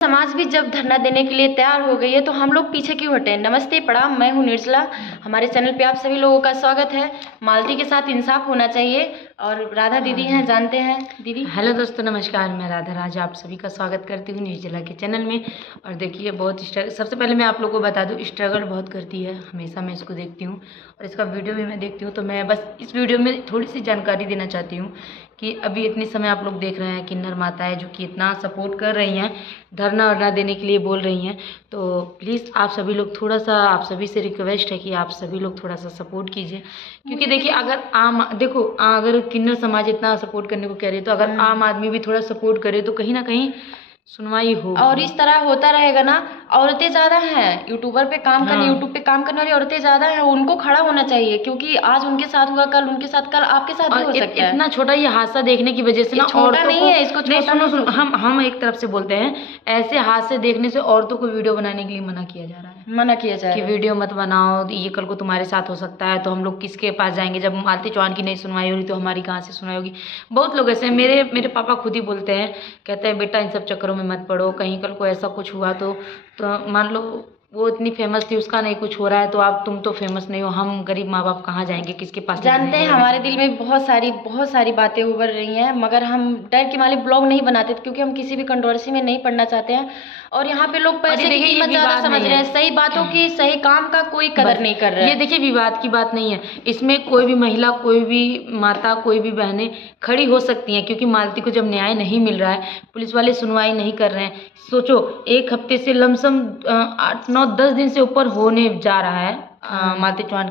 समाज भी जब धरना देने के लिए तैयार हो गई है तो हम लोग पीछे क्यों हटे। नमस्ते प्रणाम, मैं हूं निर्जला। हमारे चैनल पे आप सभी लोगों का स्वागत है। मालती के साथ इंसाफ होना चाहिए और राधा दीदी हैं, जानते हैं दीदी। हेलो दोस्तों, नमस्कार। मैं राधा राज आप सभी का स्वागत करती हूँ निर्जला के चैनल में। और देखिए बहुत सबसे पहले मैं आप लोगों को बता दूँ, स्ट्रगल बहुत करती है, हमेशा मैं इसको देखती हूँ और इसका वीडियो भी मैं देखती हूँ। तो मैं बस इस वीडियो में थोड़ी सी जानकारी देना चाहती हूँ कि अभी इतने समय आप लोग देख रहे हैं किन्नर माताएं जो कि इतना सपोर्ट कर रही हैं, धरना वरना देने के लिए बोल रही हैं। तो प्लीज़ आप सभी लोग थोड़ा सा, आप सभी से रिक्वेस्ट है कि आप सभी लोग थोड़ा सा सपोर्ट कीजिए। क्योंकि देखिए अगर किन्नर समाज इतना सपोर्ट करने को कह रही है तो अगर आम आदमी भी थोड़ा सपोर्ट करे तो कहीं ना कहीं सुनवाई हो। और इस तरह होता रहेगा ना, औरतें ज़्यादा हैं यूट्यूबर पे काम करने, यूट्यूब पे काम करने वाली औरतें ज़्यादा हैं, उनको खड़ा होना चाहिए। क्योंकि आज उनके साथ हुआ, कल उनके साथ, कल आपके साथ भी हो सकता है। इतना छोटा ये हादसा देखने की वजह से ना, छोटा नहीं है इसको, सुनो, हम एक तरफ से बोलते हैं, ऐसे हादसे देखने से औरतों को वीडियो बनाने के लिए मना किया जा रहा है, मना किया जाए कि वीडियो मत बनाओ, ये कल को तुम्हारे साथ हो सकता है। तो हम लोग किसके पास जाएंगे? जब मालती चौहान की नहीं सुनवाई हो रही तो हमारी कहाँ से सुनवाई होगी? बहुत लोग ऐसे, मेरे पापा खुद ही बोलते हैं, कहते हैं बेटा इन सब चक्करों में मत पड़ो, कहीं कल को ऐसा कुछ हुआ तो मान लो वो इतनी फेमस थी, उसका नहीं कुछ हो रहा है तो आप तुम तो फेमस नहीं हो, हम गरीब माँ बाप कहाँ जाएंगे, किसके पास? जानते हैं हमारे दिल में बहुत सारी बातें उभर रही हैं, मगर हम डर के मारे ब्लॉग नहीं बनाते क्योंकि हम किसी भी कंट्रोवर्सी में नहीं पड़ना चाहते हैं। और यहाँ पे लोग पैसे की कीमत ज़्यादा समझ रहे हैं, सही बातों की, सही काम का कोई कदर नहीं कर रहे हैं। ये देखिए विवाद की बात नहीं है, इसमें कोई भी महिला, कोई भी माता, कोई भी बहनें खड़ी हो सकती हैं। क्योंकि मालती को जब न्याय नहीं मिल रहा है, पुलिस वाले सुनवाई नहीं कर रहे हैं, सोचो एक हफ्ते से लमसम 8-9-10 दिन से ऊपर होने जा रहा है मालती चौहान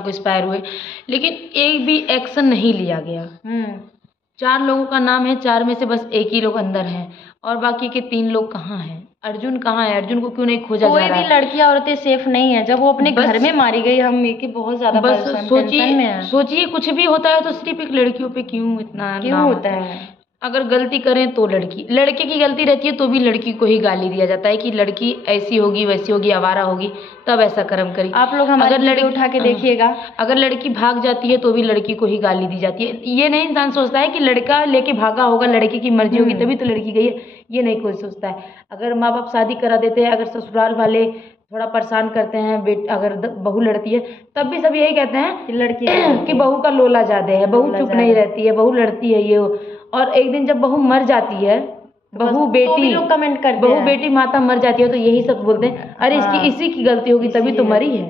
को एक्सपायर हुए, लेकिन एक भी एक्शन नहीं लिया गया। 4 लोगों का नाम है, 4 में से बस एक ही लोग अंदर हैं और बाकी के 3 लोग कहाँ हैं? अर्जुन कहाँ है? अर्जुन को क्यों नहीं खोजा जा रहा है? कोई भी लड़कियां औरतें सेफ नहीं है। जब वो अपने घर में मारी गई, हम ये कि बहुत ज्यादा बस सोचिए कुछ भी होता है तो सिर्फ एक लड़कियों पे क्यों इतना क्यों होता है? अगर गलती करें तो लड़के की गलती रहती है तो भी लड़की को ही गाली दिया जाता है कि लड़की ऐसी होगी, वैसी होगी, आवारा होगी, तब ऐसा कर्म करी। आप लोग अगर लड़की उठा के देखिएगा, अगर लड़की भाग जाती है तो भी लड़की को ही गाली दी जाती है। ये नहीं इंसान सोचता है कि लड़का लेके भागा होगा, लड़की की मर्जी होगी तभी तो लड़की गई है, ये नहीं कोई सोचता है। अगर माँ बाप शादी करा देते हैं, अगर ससुराल वाले थोड़ा परेशान करते हैं, अगर बहू लड़ती है तब भी सब यही कहते हैं कि लड़की कि बहू का लोला ज्यादा है, बहू चुप नहीं रहती है, बहू लड़ती है ये। और एक दिन जब बहू मर जाती है, बहू बेटी लोग कमेंट करते हैं, बहू बेटी माता मर जाती है तो यही सब बोलते हैं, अरे इसकी इसी की गलती होगी तभी तो मरी है,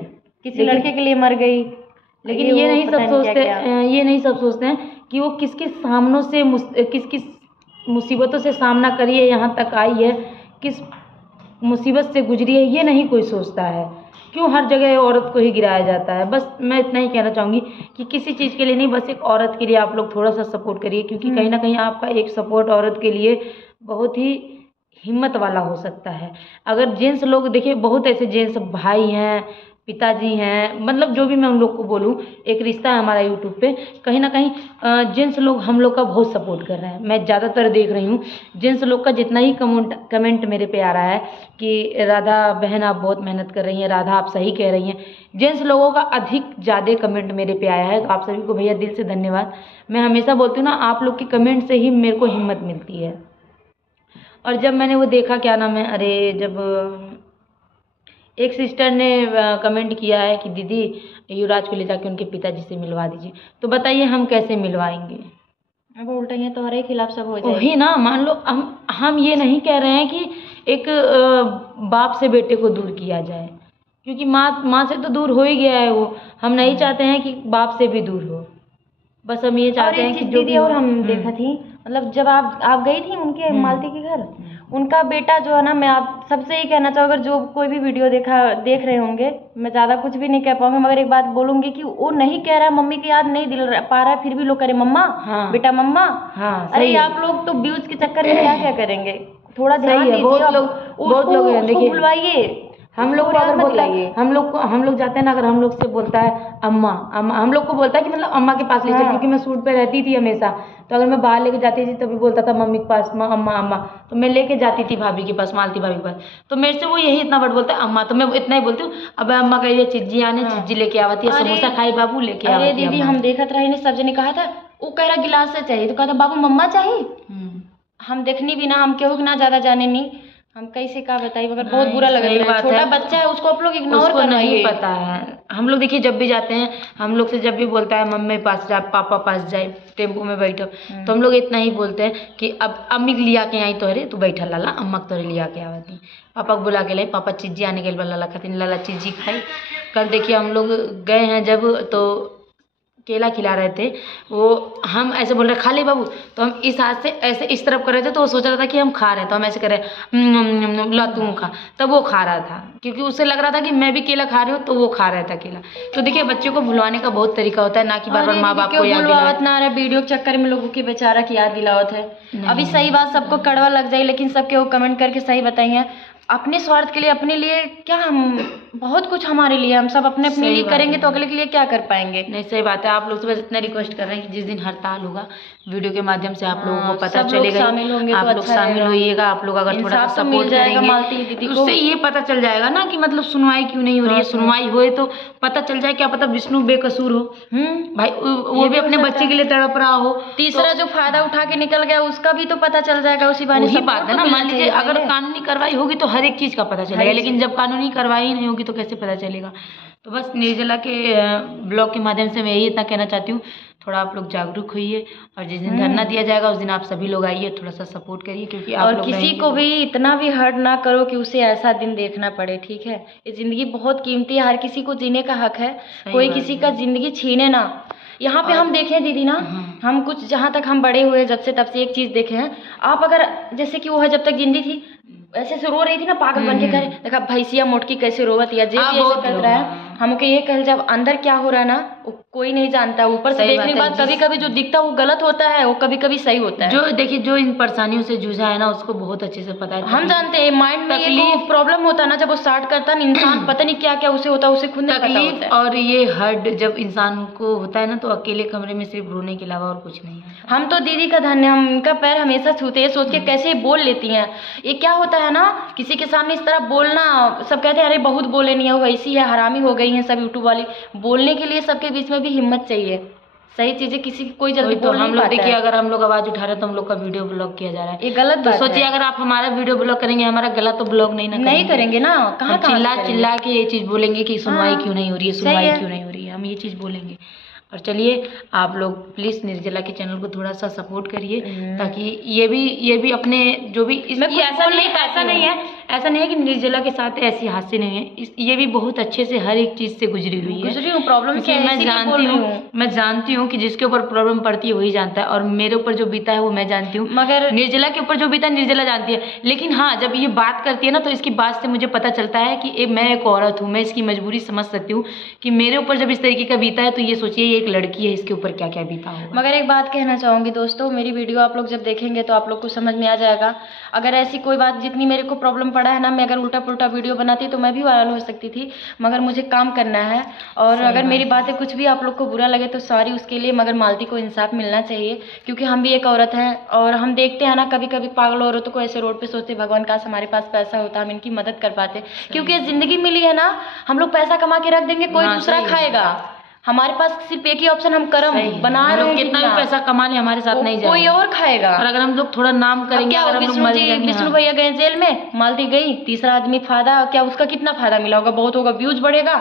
किसी लड़के के लिए मर गई। लेकिन ये नहीं सब सोचते हैं कि वो किस किस सामनों से, किस किस मुसीबतों से सामना करिए यहाँ तक आई है, किस मुसीबत से गुजरी है, ये नहीं कोई सोचता है। क्यों हर जगह औरत को ही गिराया जाता है? बस मैं इतना ही कहना चाहूँगी कि किसी चीज़ के लिए नहीं, बस एक औरत के लिए आप लोग थोड़ा सा सपोर्ट करिए। क्योंकि कहीं ना कहीं आपका एक सपोर्ट औरत के लिए बहुत ही हिम्मत वाला हो सकता है। अगर जेंट्स लोग देखिए, बहुत ऐसे जेंट्स भाई हैं, पिताजी हैं, मतलब जो भी मैं उन लोग को बोलूँ, एक रिश्ता है हमारा यूट्यूब पे, कहीं ना कहीं जेंट्स लोग हम लोग का बहुत सपोर्ट कर रहे हैं। मैं ज़्यादातर देख रही हूँ जेंट्स लोग का जितना ही कमेंट मेरे पे आ रहा है कि राधा बहन आप बहुत मेहनत कर रही हैं, राधा आप सही कह रही हैं, जेंट्स लोगों का अधिक ज़्यादा कमेंट मेरे पे आया है। तो आप सभी को भैया दिल से धन्यवाद। मैं हमेशा बोलती हूँ ना, आप लोग के कमेंट से ही मेरे को हिम्मत मिलती है। और जब मैंने वो देखा, क्या नाम है, अरे जब एक सिस्टर ने कमेंट किया है कि दीदी युवराज को ले जाके उनके पिताजी से मिलवा दीजिए, तो बताइए हम कैसे मिलवाएंगे? अब उल्टा ही तो हमारे खिलाफ सब हो जाए। वही ना, मान लो हम ये नहीं कह रहे हैं कि एक बाप से बेटे को दूर किया जाए, क्योंकि माँ से तो दूर हो ही गया है वो। हम नहीं चाहते हैं कि बाप से भी दूर हो, बस हम ये चाहते हैं कि जो दीदी और हम देखा थी, मतलब जब आप गई थी उनके मालती के घर, उनका बेटा जो है ना, मैं आप सबसे ही कहना चाहूँगा, जो कोई भी वीडियो देख रहे होंगे, मैं ज़्यादा कुछ भी नहीं कह पाऊँगी, मगर एक बात बोलूँगी कि वो नहीं कह रहा है, मम्मी की याद नहीं दिल पा रहा है, फिर भी लोग करे मम्मा, बेटा मम्मा। अरे आप लोग तो व्यूज के चक्कर में क्या क्या करेंगे? थोड़ा ध्यान दीजिए। बहुत लोग देखिए, बुलवाइए। हम लोग को अगर बोलता है, हम लोग जाते हैं ना, अगर हम लोग से बोलता है अम्मा, हम लोग को बोलता है कि मतलब अम्मा के पास ले चल, क्योंकि मैं सूट पे रहती थी हमेशा, तो अगर मैं बाहर लेके जाती थी तभी बोलता था मम्मी के पास, अम्मा, तो मैं लेके जाती थी भाभी के पास, मालती भाभी के पास, तो मेरे से वो यही इतना वर्ड बोलता है अम्मा, तो मैं इतना ही बोलती हूँ, अब अम्मा कहिए चिज्जी आने, चिज्जी लेके आवती है, समोसा खाई बाबू लेके आवती है। दीदी हम देखत रहे, सब जने कहा था, वो कह रहा गिलास से चाहिए, तो कहा था बाबू मम्मा चाहिए। हम देखनी भी ना, हम केहू ना ज्यादा जाने नहीं, हम कैसे का बताइए, मगर बहुत बुरा लग सही रहा है। बात छोटा है। बच्चा है, उसको आप लोग इग्नोर उसको नहीं करवाइए। पता है। हम लोग देखिए जब भी जाते हैं, हम लोग से जब भी बोलता है मम्मी पास जा, पापा पास जाए, टेम्पो में बैठो, तो हम लोग इतना ही बोलते हैं कि अब अम्मी के लिया के आई तोहरे, तू बैठा लाला, अम्मा के तोहरे लिया के आवती, पापा को बुला के लाई, पापा चीजी आने के लिए लाला खाती, लाला चीजी खाई। कल देखिए हम लोग गए हैं जब, तो केला खिला रहे थे, वो हम ऐसे बोल रहे खा ले बाबू, तो हम इस हाथ से ऐसे इस तरफ कर रहे थे, तो वो सोच रहा था कि हम खा रहे हैं, तो हम ऐसे कर रहे ला तू खा, तब वो खा रहा था, क्योंकि उसे लग रहा था कि मैं भी केला खा रही हूँ, तो वो खा रहा था केला। तो देखिए बच्चों को भुलवाने का बहुत तरीका होता है, ना कि बार बार माँ बाप को याद दिलावत ना रहा, वीडियो के चक्कर में लोगों की बेचारा की याद दिलावत है। अभी सही बात सबको कड़वा लग जाए, लेकिन सबके वो कमेंट करके सही बताइए। अपने स्वार्थ के लिए, अपने लिए क्या, हम बहुत कुछ हमारे लिए, हम सब अपने अपने लिए करेंगे तो अगले के लिए क्या कर पाएंगे। नहीं सही बात है। आप लोग से बस इतना रिक्वेस्ट कर रहे हैं कि जिस दिन हड़ताल होगा, वीडियो के माध्यम से आप लोगों को पता चलेगा, आप लोग शामिल होइएगा। आप लोग अगर थोड़ा सा सपोर्ट करेंगे, उससे ये पता चल जाएगा ना कि मतलब सुनवाई क्यों नहीं हो रही है। सुनवाई होए तो पता चल जाए, क्या पता विष्णु बेकसूर हो, भाई वो भी अपने बच्चे के लिए तड़प रहा हो। तीसरा जो फायदा उठा के निकल गया, उसका भी तो पता चल जाएगा उसी बारे में। वही बात है ना, मान लीजिए अगर कानूनी कार्रवाई होगी तो हर एक चीज का पता चलेगा, लेकिन जब कानूनी कार्रवाई नहीं होगी तो कैसे पता चलेगा। तो बस निर्जला के ब्लॉग के माध्यम से मैं यही इतना कहना चाहती हूँ, थोड़ा आप लोग जागरूक होइए, और जिस दिन धरना दिया जाएगा उस दिन आप सभी लोग आइए, थोड़ा सा सपोर्ट करिए, क्योंकि आप लोग किसी को भी इतना भी हर्ट ना करो कि उसे ऐसा दिन देखना पड़े, ठीक है। ये जिंदगी बहुत कीमती है, हर किसी को जीने का हक है, कोई किसी का जिंदगी छीने ना। यहाँ पे हम देखें दीदी ना, हम कुछ जहाँ तक हम बड़े हुए जब से एक चीज देखे हैं। आप अगर जैसे कि वो है जब तक जिंदी थी ऐसे से रो रही थी ना, पागल बन के करे, देखा भैंसिया मोटकी कैसे रोवत या जे भी ऐसे कर रहा है। हमको ये कह, जब अंदर क्या हो रहा है ना कोई नहीं जानता, ऊपर से देखने के बाद कभी कभी जो दिखता है वो गलत होता है, वो कभी कभी सही होता है। जो देखिए जो इन परेशानियों से जूझा है ना, उसको बहुत अच्छे से पता है। हम जानते हैं माइंड में ये प्रॉब्लम होता है ना, जब वो स्टार्ट करता है इंसान पता नहीं क्या क्या उसे होता है, उसे खुद नहीं पता होता है। और ये हर्ट जब इंसान को होता है ना, तो अकेले कमरे में सिर्फ रोने के अलावा और कुछ नहीं है। हम तो दीदी का धन्य, हम उनका पैर हमेशा छूते हैं, सोच के कैसे बोल लेती हैं। ये क्या होता है ना, किसी के सामने इस तरह बोलना, सब कहते हैं अरे बहुत बोले नहीं है, वो ऐसी है, हरामी हो गई है सब यूट्यूब वाली। बोलने के लिए सबके बीच में भी हिम्मत चाहिए, सही चीजें किसी की कोई जल्दी बोल नहीं पाता है। हम लोग देखिए, अगर हम लोग आवाज उठा रहे हैं तो हम लोग का वीडियो ब्लॉग किया जा रहा है, ये गलत बात है। सोचिए अगर आप हमारा वीडियो ब्लॉग करेंगे, हमारा गला तो ब्लॉग नहीं करेंगे ना, कहाँ चिल्ला के ये चीज बोलेंगे कि सुनवाई क्यों नहीं हो रही है, सुनवाई क्यों नहीं हो रही है, हम ये चीज बोलेंगे। और चलिए आप लोग प्लीज़ निर्जला के चैनल को थोड़ा सा सपोर्ट करिए, ताकि ये भी अपने जो भी ऐसा नहीं है कि निर्जला के साथ ऐसी हादसे नहीं है, ये भी बहुत अच्छे से हर एक चीज़ से गुजरी हुई है। प्रॉब्लम से मैं जानती हूँ कि जिसके ऊपर प्रॉब्लम पड़ती है वही जानता है, और मेरे ऊपर जो बीता है वो मैं जानती हूँ, मगर निर्जला के ऊपर जो बीता है निर्जला जानती है। लेकिन हाँ, जब ये बात करती है ना, तो इसकी बात से मुझे पता चलता है कि मैं एक औरत हूँ, मैं इसकी मजबूरी समझ सकती हूँ कि मेरे ऊपर जब इस तरीके का बीता है, तो ये सोचिए एक लड़की है, इसके ऊपर क्या क्या बीता होगा। मगर एक बात कहना चाहूँगी दोस्तों, मेरी वीडियो आप लोग जब देखेंगे तो आप लोग को समझ में आ जाएगा। अगर ऐसी कोई बात, जितनी मेरे को प्रॉब्लम पड़ा है ना, मैं अगर उल्टा पुल्टा वीडियो बनाती तो मैं भी वायरल हो सकती थी, मगर मुझे काम करना है। और अगर मेरी बातें कुछ भी आप लोग को बुरा लगे तो सॉरी उसके लिए, मगर मालती को इंसाफ मिलना चाहिए, क्योंकि हम भी एक औरत हैं। और हम देखते हैं ना कभी कभी पागल औरतों को ऐसे रोड पे, सोचते भगवान काश हमारे पास पैसा होता, हम इनकी मदद कर पाते, क्योंकि ये जिंदगी मिली है ना, हम लोग पैसा कमा के रख देंगे, कोई दूसरा खाएगा। हमारे पास सिर्फ एक ही ऑप्शन, हम कर्म बना रहे हैं, कितना भी पैसा कमा ले हमारे साथ नहीं जाएगा, कोई और खाएगा। और अगर हम लोग थोड़ा नाम करेंगे, अगर हम लोग विष्णु भैया गए जेल में, मालती गई, तीसरा आदमी फायदा क्या, उसका कितना फायदा मिला होगा, बहुत होगा, व्यूज बढ़ेगा,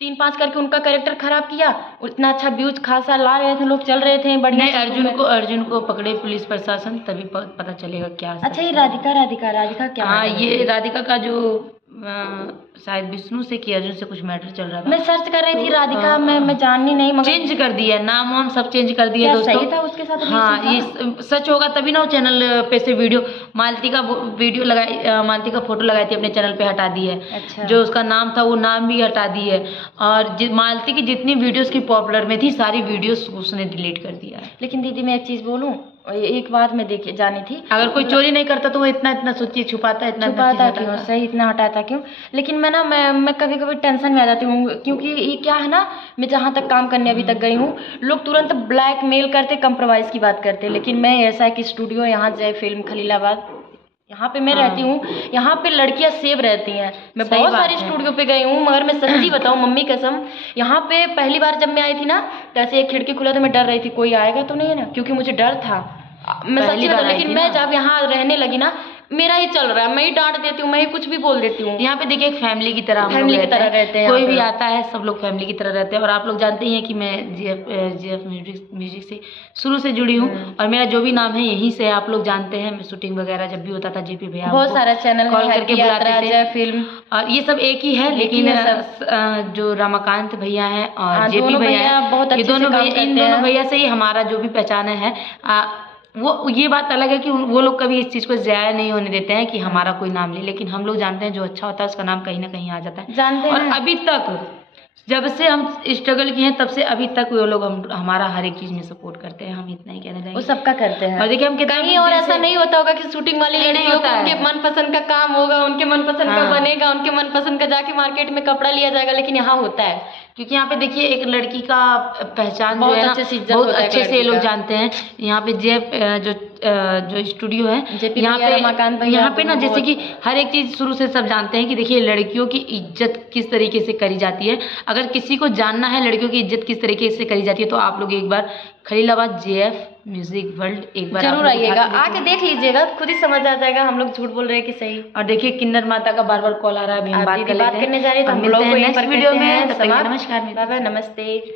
3-5 करके उनका कैरेक्टर खराब किया, उतना अच्छा व्यूज खासा ला रहे थे, लोग चल रहे थे बढ़िया। अर्जुन को पकड़े पुलिस प्रशासन, तभी पता चलेगा क्या। अच्छा ये राधिका क्या, हाँ ये राधिका का जो शायद विष्णु से कि अर्जुन से कुछ मैटर चल रहा था। मैं सर्च कर रही थी राधिका, मैं जाननी नहीं, मगर चेंज कर दिया नाम वाम सब चेंज कर दिया दोस्तों। सही था उसके साथ। हाँ ये सच होगा तभी ना वो चैनल पे से वीडियो, मालती का फोटो लगाई थी अपने चैनल पे, हटा दी है। अच्छा। जो उसका नाम था वो नाम भी हटा दी है, और मालती की जितनी वीडियोस की पॉपुलर में थी सारी वीडियोस उसने डिलीट कर दिया है। लेकिन दीदी मैं एक चीज बोलूँ, एक बात मैं जानी थी, अगर कोई चोरी नहीं करता तो वो इतना सोचिए छुपाता क्यों, सही इतना हटाता क्यों। लेकिन मैं कभी कभी टेंशन में आ जाती हूँ, क्योंकि ये क्या है ना, मैं जहाँ तक काम करने अभी तक गई हूँ, लोग तुरंत ब्लैकमेल करते, कंप्रोमाइज़ की बात करते, लेकिन मैं ऐसा है कि स्टूडियो यहाँ जय फिल्म खलीलाबाद, यहाँ पे मैं रहती हूँ, यहाँ पे लड़कियाँ सेव रहती हैं। मैं बहुत सारी स्टूडियो पे गई हूँ, मगर मैं सच्ची बताऊँ मम्मी कसम, यहाँ पे पहली बार जब मैं आई थी ना, तो ऐसे एक खिड़की खुला तो मैं डर रही थी कोई आएगा तो नहीं है ना, क्योंकि मुझे डर था, मैं सच्ची बताऊँ। लेकिन मैं जब यहाँ रहने लगी ना, मेरा ही चल रहा है, मैं ही डांट देती हूँ, मैं ही कुछ भी बोल देती हूँ। यहाँ पे देखिए एक फैमिली की तरह हम लोग फैमिली की तरह रहते हैं, कोई भी आता है सब लोग फैमिली की तरह रहते हैं। और आप लोग जानते ही हैं कि मैं जीएफ म्यूजिक से शुरू से जुड़ी हूँ और मेरा जो भी नाम है यहीं से आप लोग जानते हैं। मैं शूटिंग वगैरह जब भी होता था जेपी भैया बहुत सारा चैनल कॉल करके बुलाते थे फिल्म, और ये सब एक ही है, लेकिन जो रमाकांत भैया हैं और जेपी भैया बहुत ये दोनों भैया, इन दोनों भैया से ही हमारा जो भी पहचान है। वो ये बात अलग है कि वो लोग कभी इस चीज़ को ज़ाया नहीं होने देते हैं कि हमारा कोई नाम ले, लेकिन हम लोग जानते हैं जो अच्छा होता है उसका नाम कहीं ना कहीं आ जाता है। जानते हैं। और अभी तक जब से हम स्ट्रगल किए हैं तब से अभी तक वो लोग हमारा हर एक चीज़ में सपोर्ट करते हैं। हम इतना ही कहना चाहेंगे, वो सबका करते हैं। और देखिए हम कहीं और ऐसा नहीं होता होगा कि शूटिंग वाली लड़कियों को उनके मनपसंद का काम होगा, उनके मनपसंद का बनेगा, उनके मनपसंद का जाके मार्केट में कपड़ा लिया जाएगा, लेकिन यहाँ होता है। क्योंकि यहाँ पे देखिए एक लड़की का पहचान जो है ना बहुत अच्छे से लोग जानते हैं। यहाँ पे जो स्टूडियो है यहाँ पे ना जैसे कि हर एक चीज़ शुरू से सब जानते हैं कि देखिए लड़कियों की इज्जत किस तरीके से करी जाती है। अगर किसी को जानना है लड़कियों की इज्जत किस तरीके से करी जाती है तो आप लोग एक बार खलीलाबाद जेएफ म्यूजिक वर्ल्ड एक बार जरूर आइएगा, आके देख लीजिएगा, खुद ही समझ आ जाएगा हम लोग झूठ बोल रहे हैं कि सही। और देखिए किन्नर माता का बार बार कॉल आ रहा है, अभी हम बात करने जा रहे हैं। तो हम लोग को नेक्स्ट वीडियो में, नमस्कार, बाय बाय, नमस्ते।